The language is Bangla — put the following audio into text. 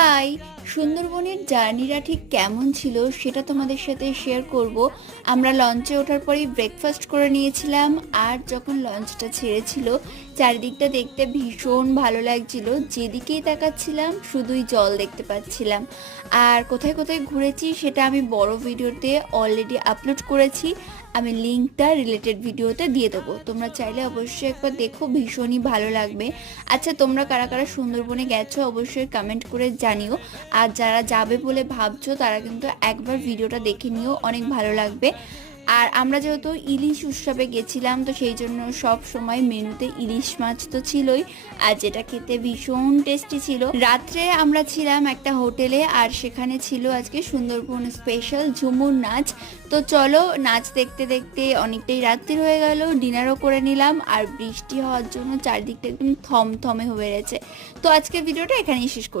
হাই, সুন্দরবনের জার্নিটা ঠিক কেমন ছিল সেটা তোমাদের সাথে শেয়ার করব। আমরা লঞ্চে ওঠার পরেই ব্রেকফাস্ট করে নিয়েছিলাম, আর যখন লঞ্চটা ছেড়েছিল চারিদিকটা দেখতে ভীষণ ভালো লাগছিল। যেদিকেই তাকাচ্ছিলাম শুধুই জল দেখতে পাচ্ছিলাম। আর কোথায় কোথায় ঘুরেছি সেটা আমি বড় ভিডিওতে অলরেডি আপলোড করেছি, আমি লিঙ্কটা রিলেটেড ভিডিওতে দিয়ে দেবো, তোমরা চাইলে অবশ্যই একবার দেখো, ভীষণই ভালো লাগবে। আচ্ছা, তোমরা কারা কারা সুন্দরবনে গেছো অবশ্যই কমেন্ট করে জানিও। আর যারা যাবে বলে ভাবছো তারা কিন্তু একবার ভিডিওটা দেখে নিও, অনেক ভালো লাগবে। আর আমরা যেহেতু ইলিশ উৎসবে গেছিলাম, তো সেই জন্য সব সময় মেনুতে ইলিশ মাছ তো ছিলই, আর যেটা খেতে ভীষণ টেস্টি ছিল। রাত্রে আমরা ছিলাম একটা হোটেলে, আর সেখানে ছিল আজকে সুন্দরবন স্পেশাল ঝুমুর নাচ। তো চলো, নাচ দেখতে দেখতে অনেকটাই রাত্রি হয়ে গেল, ডিনারও করে নিলাম। আর বৃষ্টি হওয়ার জন্য চারদিকটা একদম থমথমে হয়ে গেছে। তো আজকের ভিডিওটা এখানেই শেষ করছি।